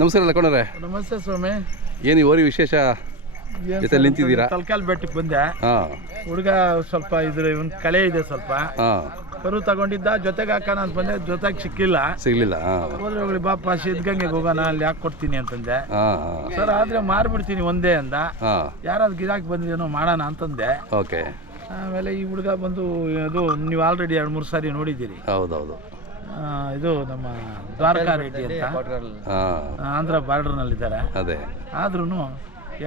ನಮಸ್ಕಾರ ಲಕ್ಷ್ಮಣರೇ. ನಮಸ್ತೆ ಸ್ವಾಮಿ. ಏನು ಓರಿ ವಿಶೇಷ ಜೊತೆ ನಿಂತಿದ್ದೀರಾ? ತಲಕಾಲ್ ಬೆಟ್ಟಕ್ಕೆ ಬಂದೆ. ಹುಡುಗ ಸ್ವಲ್ಪ ಇವನ್ ಕಳೆ ಇದೆ ಸ್ವಲ್ಪ. ಕರು ತಗೊಂಡಿದ್ದ ಜೊತೆಗೆ ಹಾಕೋಣ ಅಂತ ಬಂದೆ, ಜೊತೆಗೆ ಸಿಗ್ಲಿಲ್ಲ. ಹೋದ್ರೆ ಹೋಗ್ಲಿ ಬಾಪ ಸಿದ್ಧಗಂಗೆಗೆ ಹೋಗೋಣ, ಅಲ್ಲಿ ಹಾಕಿ ಕೊಡ್ತೀನಿ ಅಂತಂದೆ. ಸರ್ ಆದ್ರೆ ಮಾರ್ಬಿಡ್ತೀನಿ ಒಂದೇ ಅಂದ. ಯಾರಾದ್ರು ಗಿರಾಕಿ ಬಂದಿದೇನೋ ಮಾಡೋಣ ಅಂತಂದೆ. ಓಕೆ. ಆಮೇಲೆ ಈ ಹುಡುಗ ಬಂದು ಅದು ನೀವು ಆಲ್ರೆಡಿ 2-3 ಸಾರಿ ನೋಡಿದ್ದೀರಿ. ಹೌದೌದು. ಇದು ನಮ್ಮ ದ್ವಾರಕಾ ರೆಡ್ಡಿ ಅಂತ ಆಂಧ್ರ ಬಾರ್ಡರ್ನಲ್ಲಿದ್ದಾರೆ. ಅದೇ ಆದ್ರೂ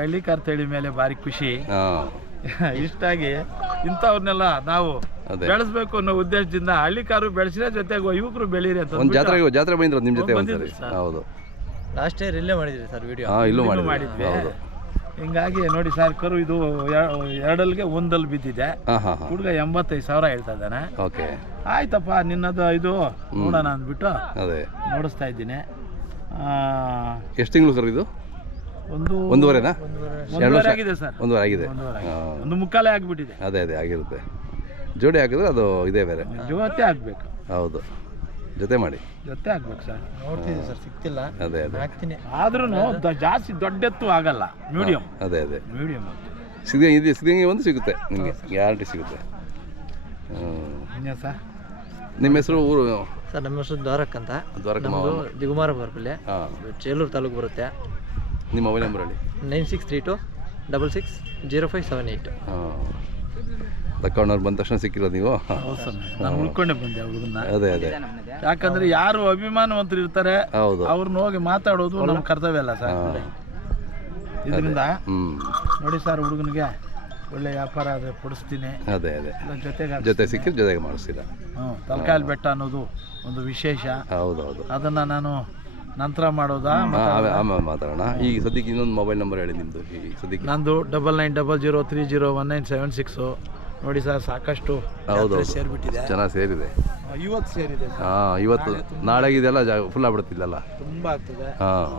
ಹಳ್ಳಿಕಾರ್ ತಳಿ ಮೇಲೆ ಭಾರಿ ಖುಷಿ ಇಷ್ಟಾಗಿ ಇಂಥವ್ರನ್ನೆಲ್ಲ ನಾವು ಬೆಳೆಸ್ಬೇಕು ಅನ್ನೋ ಉದ್ದೇಶದಿಂದ ಹಳ್ಳಿಕಾರು ಬೆಳೆಸಿದ್ರೆ ಜೊತೆಗೆ ಯುವಕರು ಬೆಳೀರಿ ಅಂತ ಜಾತ್ರೆ ಬಂದಿರೋದು ನಿಮ್ಮ ಜೊತೆ. ಹೌದು, ಲಾಸ್ಟ್ ಇಯರ್ ಇಲ್ಲೇ ಮಾಡಿದ್ರಿ ಸರ್ ವಿಡಿಯೋ. ಇಲ್ಲೂ ಮಾಡಿದ್ವಿ. ಹಿಂಗಾಗಿ ನೋಡಿ ಸರ್, ಕರು ಇದು 2 ಒಂದಲ್ಲಿ ಬಿದ್ದಿದೆ. ಹುಡುಗ 85,000 ಹೇಳ್ತಾ ಇದ್ದಾನೆ. ಆಯ್ತಪ್ಪ ನಿನ್ನದು ಇದು ನೋಡೋಣ ಅಂದ್ಬಿಟ್ಟು ನೋಡಿಸ್ತಾ ಇದ್ದೀನಿ. ಎಷ್ಟು ತಿಂಗಳು ಸರ್ ಇದು? ಒಂದೂವರೆನಾ? 1.5 ಆಗಿದೆ ಸರ್. 1.5 ಆಗಿದೆ. 1.25 ಆಗಿಬಿಟ್ಟಿದೆ. ಅದೇ ಆಗಿರುತ್ತೆ. ಜೋಡಿ ಹಾಕಿದ್ರೆ ಅದು ಇದೇ ಬೇರೆ. ಜೊತೆ ಆಗ್ಬೇಕು. ಹೌದು, ಜೊತೆ ಆಗ್ಬೇಕು ಸರ್. ನೋಡ್ತಿದ್ವಿ ಸರ್, ಸಿಗ್ತಿಲ್ಲ. ಅದೇ ಹಾಕ್ತೀನಿ. ಆದ್ರೂ ಜಾಸ್ತಿ ದೊಡ್ಡೆತ್ತು ಆಗಲ್ಲ, ಮೀಡಿಯಂ. ಮೀಡಿಯಂ ಸಿದ್ಧಗಂಗೆ ಒಂದು ಸಿಗುತ್ತೆ ನಿಮಗೆ, ಗ್ಯಾರಂಟಿ ಸಿಗುತ್ತೆ. ಸರ್ ನಿಮ್ಮ ಹೆಸರು, ಊರು? ಸರ್ ನಮ್ಮ ಹೆಸರು ದ್ವಾರಕ್ ಅಂತ. ನಮ್ಮದು ದಿಗುಮಾರ ಬರ್ಪಲ್ಲೆ, ಚೇಲೂರು ತಾಲೂಕು ಬರುತ್ತೆ. ನಿಮ್ಮ ಮೊಬೈಲ್ ನಂಬರ್ ಹೇಳಿ. 9632 660578. ತಕ್ಕೊಂಡವ್ರು ಬಂದ ತಕ್ಷಣ ಸಿಕ್ಕಿರೋದು ನೀವು? ನಾನು ಉಳ್ಕೊಂಡೆ ಬಂದೆ ಹುಡುಗನ್ನ. ಅದೇ ಯಾಕಂದ್ರೆ ಯಾರು ಅಭಿಮಾನವಂತರು ಇರ್ತಾರೆ, ಅವ್ರನ್ನ ಹೋಗಿ ಮಾತಾಡೋದು ನಮ್ಮ ಕರ್ತವ್ಯ ಅಲ್ಲ ಸರ್. ಇದರಿಂದ ನೋಡಿ ಸರ್, ಹುಡುಗನಿಗೆ ಒಳ್ಳೆ ವ್ಯಾಪಾರ ಆದ್ರೆ ಕೊಡಿಸ್ತೀನಿ. ಜೊತೆ ಸಿಕ್ಕಿ ಜೊತೆಗೆ ಮಾಡಿಸ್ತೀರಾ? ತಲಕಾಲ್ ಬೆಟ್ಟ ಅನ್ನೋದು ಒಂದು ವಿಶೇಷ. ಹೌದೌದು. ಅದನ್ನ ನಾನು ನಂತರ ಮಾಡೋದಾ? ಆಮೇಲೆ ಮಾತಾಡೋಣ. ಈಗ ಸದ್ಯಕ್ಕೆ ಇನ್ನೊಂದು ಮೊಬೈಲ್ ನಂಬರ್ ಹೇಳಿ ನಿಮ್ಮದು. ಈಗ ಸದ್ಯಕ್ಕೆ ನಂದು 9900301976. ನೋಡಿ ಸರ್, ಸಾಕಷ್ಟು ಸೇರಿಬಿಟ್ಟಿದೆ. ಚೆನ್ನಾಗಿ ಸೇರಿದೆ. ಇವತ್ತು ಸೇರಿದೆ. ಇವತ್ತು ನಾಳೆಗೆ ಇದೆಲ್ಲ ಫುಲ್ ಆಗ್ಬಿಡುತ್ತಿಲ್ಲ, ತುಂಬಾ ಆಗ್ತದೆ.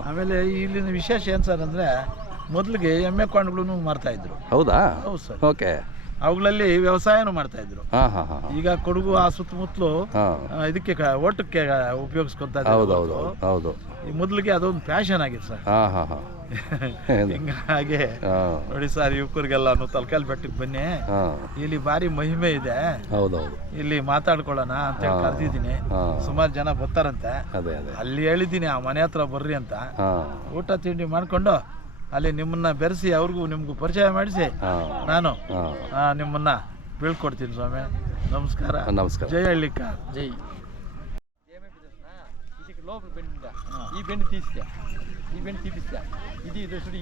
ಆಮೇಲೆ ಇಲ್ಲಿನ ವಿಶೇಷ ಏನ್ ಸರ್ ಅಂದ್ರೆ, ಮೊದಲಿಗೆ ಎಮ್ಮೆ ಕೊಂಡುಗಳನ್ನು ಮಾರ್ತಾ ಇದ್ರು. ಹೌದಾ? ಹೌದು ಸರ್. ಓಕೆ. ಅವುಗಳಲ್ಲಿ ವ್ಯವಸಾಯನೂ ಮಾಡ್ತಾ ಇದ್ರು. ಈಗ ಕೊಡಗು ಆ ಸುತ್ತಮುತ್ತಲು ಇದಕ್ಕೆ ಓಟಕ್ಕೆ ಉಪಯೋಗಿಸ್ಕೊತಾ ಇದ್ರು. ಹೌದು. ಈ ಮೊದಲಿಗೆ ಅದೊಂದು ಫ್ಯಾಷನ್ ಆಗಿದೆ ಸರ್. ಹಿಂಗಾಗಿ ನೋಡಿ ಸರ್, ಯುವಕರಿಗೆಲ್ಲ ತಲಕಾಲ್ ಬೆಟ್ಟಕ್ಕೆ ಬನ್ನಿ, ಇಲ್ಲಿ ಭಾರಿ ಮಹಿಮೆ ಇದೆ. ಇಲ್ಲಿ ಮಾತಾಡ್ಕೊಳ್ಳೋಣ ಅಂತ ಹೇಳಿ ಕರ್ತಿದ್ದೀನಿ. ಸುಮಾರು ಜನ ಬರ್ತಾರಂತೆ. ಅಲ್ಲಿ ಹೇಳಿದ್ದೀನಿ ಆ ಮನೆ ಹತ್ರ ಬರ್ರಿ ಅಂತ. ಊಟ ತಿಂಡಿ ಮಾಡ್ಕೊಂಡು ಅಲ್ಲಿ ನಿಮ್ಮನ್ನ ಬೆರೆಸಿ ಅವ್ರಿಗೂ ನಿಮ್ಗೂ ಪರಿಚಯ ಮಾಡಿಸಿ ನಾನು ನಿಮ್ಮನ್ನ ಬೀಳ್ಕೊಡ್ತೀನಿ ಸ್ವಾಮಿ. ನಮಸ್ಕಾರ. ಜೈ ಹಳ್ಳಿಕಾರ್. ಜೈ. ಈ ಬೆಂಡು ತೀಸಿದೆ, ಈ ಬೆಂಡು ತೀಪಿಸಿದೆ. ಇದು ಸುಡಿ